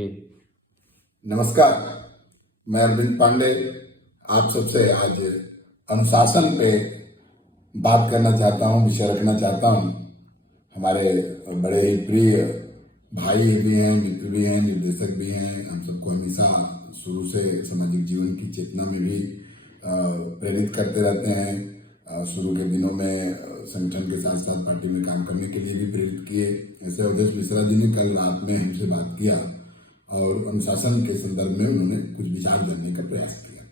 नमस्कार, मैं अरविंद पांडे आप सबसे आज अनुशासन पे बात करना चाहता हूँ, विषय रखना चाहता हूँ। हमारे बड़े ही प्रिय भाई भी हैं, मित्र भी हैं, निर्देशक भी हैं। हम सबको हमेशा शुरू से सामाजिक जीवन की चेतना में भी प्रेरित करते रहते हैं। शुरू के दिनों में संगठन के साथ साथ पार्टी में काम करने के लिए भी प्रेरित किए। ऐसे अवधेश मिश्रा जी ने कल रात में हमसे बात किया और अनुशासन के संदर्भ में उन्होंने कुछ विचार देने का प्रयास किया।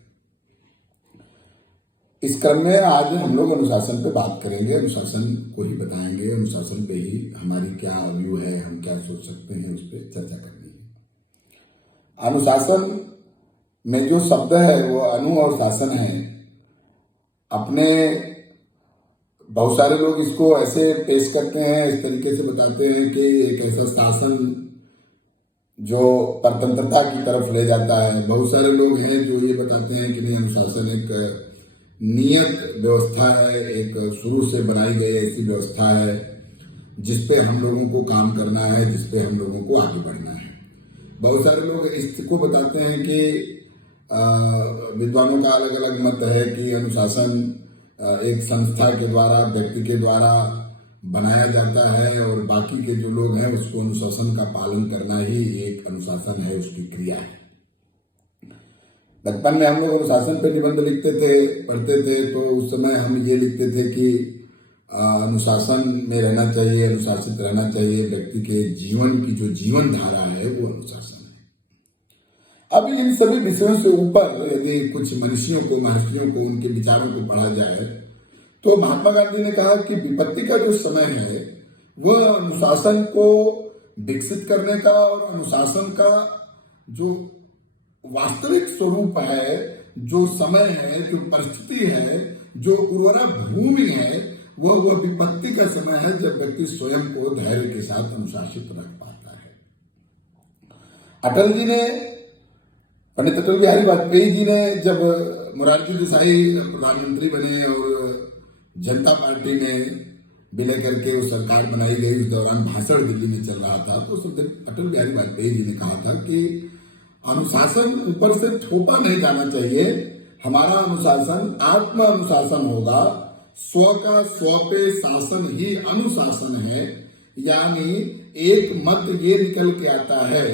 इस क्रम में आज हम लोग अनुशासन पे बात करेंगे, अनुशासन को ही बताएंगे, अनुशासन पे ही हमारी क्या व्यू है, हम क्या सोच सकते हैं, उस पर चर्चा करनी है। अनुशासन में जो शब्द है वो अनु और शासन है। अपने बहुत सारे लोग इसको ऐसे पेश करते हैं, इस तरीके से बताते हैं कि एक ऐसा शासन जो परतंत्रता की तरफ ले जाता है। बहुत सारे लोग हैं जो ये बताते हैं कि नहीं, अनुशासन एक नियत व्यवस्था है, एक शुरू से बनाई गई ऐसी व्यवस्था है जिस पे हम लोगों को काम करना है, जिस पे हम लोगों को आगे बढ़ना है। बहुत सारे लोग इसको बताते हैं कि विद्वानों का अलग अलग मत है कि अनुशासन एक संस्था के द्वारा, व्यक्ति के द्वारा बनाया जाता है और बाकी के जो लोग हैं उसको अनुशासन का पालन करना ही एक अनुशासन है, उसकी क्रिया है। बचपन में हम लोग अनुशासन पे निबंध लिखते थे, पढ़ते थे, तो उस समय हम ये लिखते थे कि अनुशासन में रहना चाहिए, अनुशासित रहना चाहिए। व्यक्ति के जीवन की जो जीवन धारा है वो अनुशासन है। अब इन सभी विषयों से ऊपर यदि कुछ मनीषियों को, महर्षियों को, उनके विचारों को पढ़ा जाए तो महात्मा गांधी ने कहा कि विपत्ति का जो समय है वह अनुशासन को विकसित करने का और अनुशासन का जो वास्तविक स्वरूप है, जो समय है, जो परिस्थिति है, जो उर्वरा भूमि है, वह विपत्ति का समय है जब व्यक्ति स्वयं को धैर्य के साथ अनुशासित रख पाता है। अटल जी ने, पंडित अटल बिहारी वाजपेयी जी ने जब मोरारजी देसाई प्रधानमंत्री बने और जनता पार्टी में विलय करके वो सरकार बनाई गई, उस दौरान भाषण दिल्ली में चल रहा था, तो उस दिन अटल बिहारी वाजपेयी जी ने कहा था कि अनुशासन ऊपर से थोपा नहीं जाना चाहिए। हमारा अनुशासन आत्म अनुशासन होगा। स्व का स्व पे शासन ही अनुशासन है। यानी एक मत ये निकल के आता है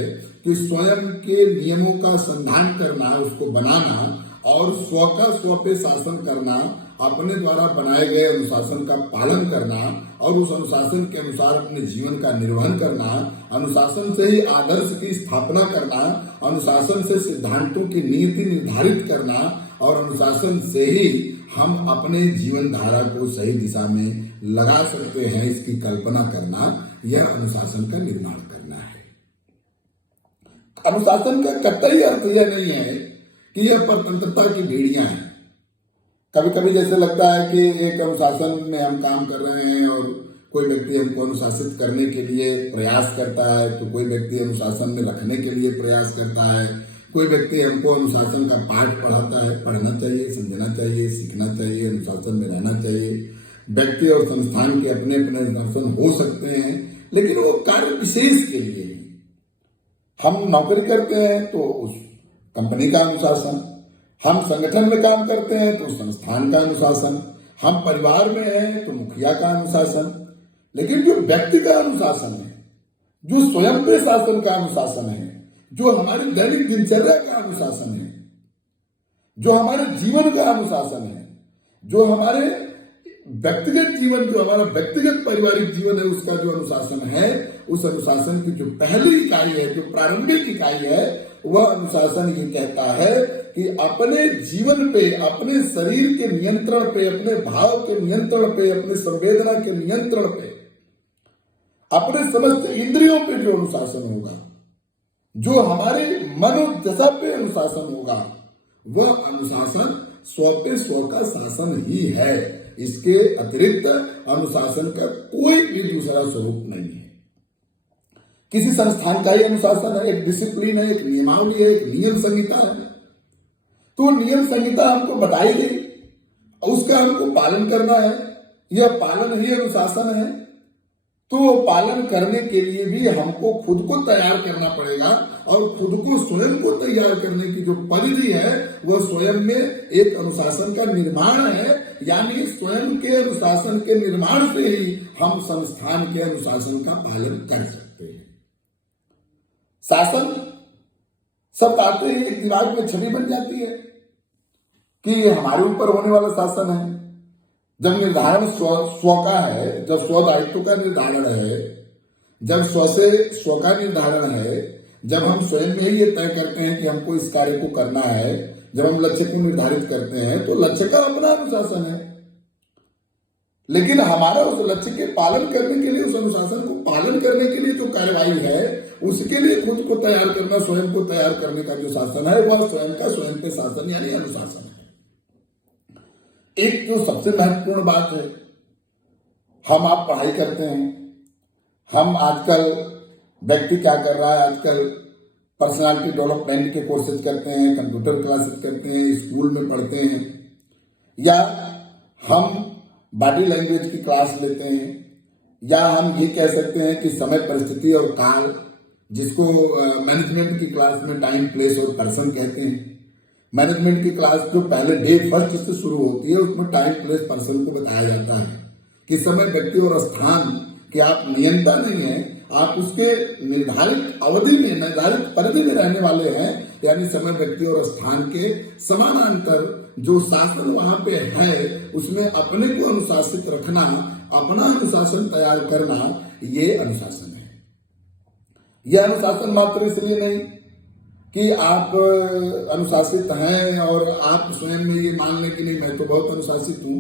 कि स्वयं के नियमों का संधान करना, उसको बनाना, और स्व का स्व पे शासन करना, अपने द्वारा बनाए गए अनुशासन का पालन करना और उस अनुशासन के अनुसार अपने जीवन का निर्वहन करना, अनुशासन से ही आदर्श की स्थापना करना, अनुशासन से सिद्धांतों की नीति निर्धारित करना और अनुशासन से ही हम अपने जीवन धारा को सही दिशा में लगा सकते हैं, इसकी कल्पना करना, यह अनुशासन का निर्माण करना है। अनुशासन का कतई अर्थ यह नहीं है कि यह परतंत्रता की भेड़ियां हैं। कभी कभी जैसे लगता है कि एक अनुशासन में हम काम कर रहे हैं और कोई व्यक्ति हमको अनुशासित करने के लिए प्रयास करता है, तो कोई व्यक्ति अनुशासन में रखने के लिए प्रयास करता है, कोई व्यक्ति हमको अनुशासन का पाठ पढ़ाता है। पढ़ना चाहिए, समझना चाहिए, सीखना चाहिए, अनुशासन में रहना चाहिए। व्यक्ति और संस्थान के अपने अपने अनुशासन हो सकते हैं, लेकिन वो कार्य विशेष के लिए ही। हम नौकरी करते हैं तो उस कंपनी का अनुशासन, हम संगठन में काम करते हैं तो संस्थान का अनुशासन, हम परिवार में हैं तो मुखिया का अनुशासन। लेकिन जो व्यक्ति का अनुशासन है, जो स्वयं पे शासन का अनुशासन है, जो हमारी दैनिक दिनचर्या का अनुशासन है, जो हमारे जीवन का अनुशासन है, जो हमारे व्यक्तिगत जीवन, जो हमारा व्यक्तिगत पारिवारिक जीवन है, उसका जो अनुशासन है, उस अनुशासन की जो पहली इकाई है, जो प्रारंभिक इकाई है, वह अनुशासन ये कहता है कि अपने जीवन पे, अपने शरीर के नियंत्रण पे, अपने भाव के नियंत्रण पे, अपने संवेदना के नियंत्रण पे, अपने समस्त इंद्रियों पे जो अनुशासन होगा, जो हमारे मनोदशा पे अनुशासन होगा, वह अनुशासन स्व पे स्व का शासन ही है। इसके अतिरिक्त अनुशासन का कोई भी दूसरा स्वरूप नहीं है। किसी संस्थान का ही अनुशासन है, एक डिसिप्लिन है, एक नियमावली है, एक नियम संहिता है। तो नियम संहिता हमको बताई गई, उसका हमको पालन करना है, यह पालन ही अनुशासन है। तो पालन करने के लिए भी हमको खुद को तैयार करना पड़ेगा, और खुद को स्वयं को तैयार करने की जो परिधि है वह स्वयं में एक अनुशासन का निर्माण है। यानी स्वयं के अनुशासन के निर्माण से ही हम संस्थान के अनुशासन का पालन कर सकते हैं। शासन सब आते ही एक दिमाग में छवि बन जाती है कि हमारे ऊपर होने वाला शासन है। जब निर्धारण स्व का है, जब स्व दायित्व का निर्धारण है, जब स्व से स्व का निर्धारण है, जब हम स्वयं में ही ये तय करते हैं कि हमको इस कार्य को करना है, जब हम लक्ष्य को निर्धारित करते हैं, तो लक्ष्य का अपना अनुशासन है। लेकिन हमारा उस लक्ष्य के पालन करने के लिए, उस अनुशासन को पालन करने के लिए जो कार्यवाही है, उसके लिए खुद को तैयार करना, स्वयं को तैयार करने का जो शासन है वह स्वयं का स्वयं पे शासन यानी अनुशासन है। एक जो सबसे महत्वपूर्ण बात है, हम आप पढ़ाई करते हैं, हम आजकल व्यक्ति क्या कर रहा है, आजकल पर्सनालिटी डेवलपमेंट के कोर्सेज करते हैं, कंप्यूटर क्लासेस करते हैं, स्कूल में पढ़ते हैं, या हम बॉडी लैंग्वेज की क्लास लेते हैं, या हम ये कह सकते हैं कि समय, परिस्थिति और काल, जिसको मैनेजमेंट की क्लास में टाइम, प्लेस और पर्सन कहते हैं। मैनेजमेंट की क्लास जो पहले डे फर्स्ट से शुरू होती है, उसमें टाइम, प्लेस, पर्सन को बताया जाता है कि समय, व्यक्ति और स्थान के आप नियंता नहीं है, आप उसके निर्धारित अवधि में, निर्धारित परिधि में रहने वाले हैं। यानी समय, व्यक्ति और स्थान के समानांतर जो शासन वहां पे है, उसमें अपने को अनुशासित रखना, अपना अनुशासन तैयार करना, ये अनुशासन है। यह अनुशासन मात्र इसलिए नहीं कि आप अनुशासित हैं और आप स्वयं में ये मान लें कि नहीं मैं तो बहुत अनुशासित हूं।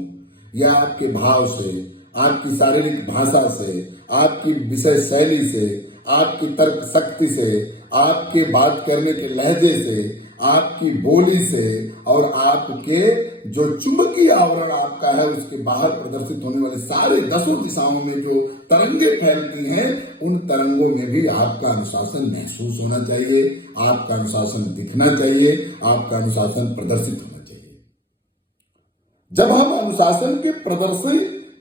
यह आपके भाव से, आपकी शारीरिक भाषा से, आपकी विषय शैली से, आपकी तर्क शक्ति से, आपके बात करने के लहजे से, आपकी बोली से, और आपके जो चुंबकीय आवरण आपका है उसके बाहर प्रदर्शित होने वाले सारे 10 दिशाओं में जो तरंगे फैलती हैं, उन तरंगों में भी आपका अनुशासन महसूस होना चाहिए, आपका अनुशासन दिखना चाहिए, आपका अनुशासन प्रदर्शित होना चाहिए। जब हम अनुशासन के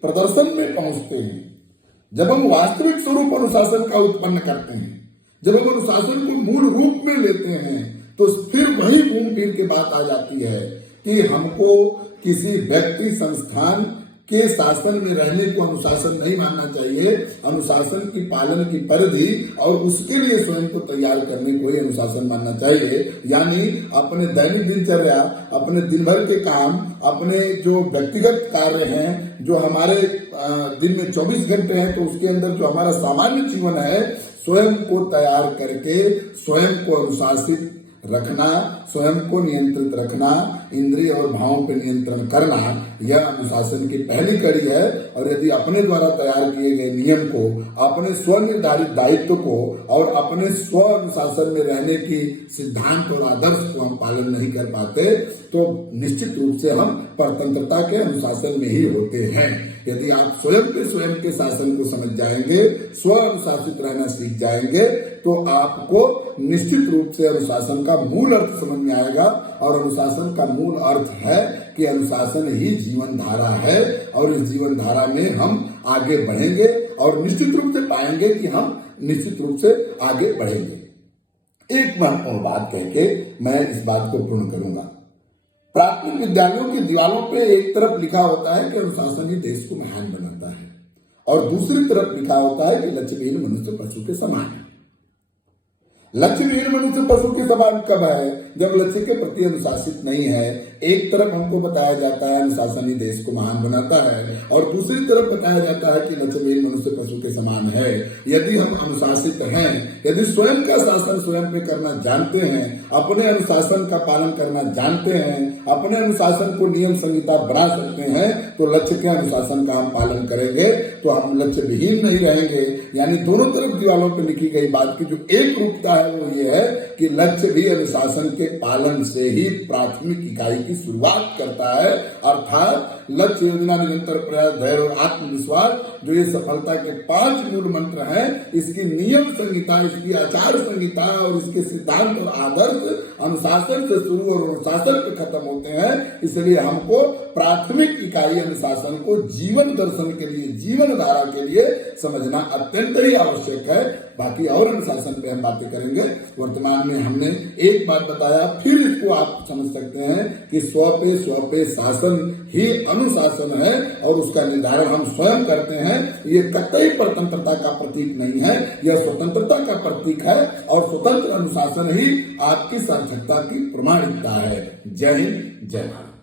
प्रदर्शन में पहुंचते हैं, जब हम वास्तविक स्वरूप अनुशासन का उत्पन्न करते हैं, जब हम अनुशासन को मूल रूप में लेते हैं, तो फिर वही घूम फिर के बात आ जाती है कि हमको किसी व्यक्ति, संस्थान के शासन में रहने को अनुशासन नहीं मानना चाहिए। अनुशासन की पालन की परिधि और उसके लिए स्वयं को तैयार करने को ही अनुशासन मानना चाहिए। यानी अपने दैनिक दिनचर्या, अपने दिन भर के काम, अपने जो व्यक्तिगत कार्य हैं, जो हमारे दिन में 24 घंटे हैं, तो उसके अंदर जो हमारा सामान्य जीवन है, स्वयं को तैयार करके स्वयं को अनुशासित रखना, स्वयं को नियंत्रित रखना, इंद्रिय और भावों पर नियंत्रण करना, यह अनुशासन की पहली कड़ी है। और यदि अपने द्वारा तैयार किए गए नियम को, अपने स्व निर्धारित दायित्व को और अपने स्व अनुशासन में रहने की सिद्धांत और आदर्श को हम पालन नहीं कर पाते, तो निश्चित रूप से हम परतंत्रता के अनुशासन में ही होते हैं। यदि आप स्वयं के शासन को समझ जाएंगे, स्व अनुशासित रहना सीख जाएंगे, तो आपको निश्चित रूप से अनुशासन का मूल अर्थ समझ में आएगा। और अनुशासन का मूल अर्थ है कि अनुशासन ही जीवन धारा है, और इस जीवन धारा में हम आगे बढ़ेंगे और निश्चित रूप से पाएंगे कि हम निश्चित रूप से आगे बढ़ेंगे। एक महत्वपूर्ण बात कह के मैं इस बात को पूर्ण करूंगा। प्राथमिक विद्यालयों की दीवारों पे एक तरफ लिखा होता है कि अनुशासन ही देश को महान बनाता है, और दूसरी तरफ लिखा होता है कि लक्ष्यहीन मनुष्य पशु के समान है। लक्ष्यहीन मनुष्य पशु के समान कब है? जब लक्ष्य के प्रति अनुशासित नहीं है। एक तरफ हमको बताया जाता है अनुशासन ही देश को महान बनाता है, और दूसरी तरफ बताया जाता है कि लक्ष्यहीन मनुष्य पशु के समान है। यदि हम अनुशासित हैं, यदि स्वयं का शासन स्वयं पे करना जानते हैं, अपने अनुशासन का पालन करना जानते हैं, अपने अनुशासन को नियम संहिता बना सकते हैं, तो लक्ष्य के अनुशासन का हम पालन करेंगे, तो हम लक्ष्य विहीन नहीं रहेंगे। यानी दोनों तरफ दीवारों पर लिखी गई बात की जो एक रूपता है वो ये है कि लक्ष्य भी अनुशासन के उसके पालन से ही प्राथमिक इकाई की शुरुआत करता है। अर्थात लक्ष्य, योजना, निरंतर प्रयास, धैर्य और आत्मविश्वास, जो ये सफलता के 5 मूल मंत्र हैं, इसकी नियम संहिता, इसकी आचार संहिता और इसके सिद्धांत और आदर्श अनुशासन से शुरू और अनुशासन पे खत्म होते हैं। इसलिए हमको प्राथमिक इकाई अनुशासन को जीवन दर्शन के लिए, जीवन धारा के लिए समझना अत्यंत ही आवश्यक है। बाकी और अनुशासन पे हम बातें करेंगे। वर्तमान में हमने एक बात बताया, फिर इसको आप समझ सकते हैं कि स्व पे शासन ही अनुशासन है और उसका निर्धारण हम स्वयं करते हैं। ये कतई परतंत्रता का प्रतीक नहीं है, यह स्वतंत्रता का प्रतीक है और स्वतंत्र अनुशासन ही आपकी सार्थकता की प्रमाणिकता है। जय हिंद, जय भारत।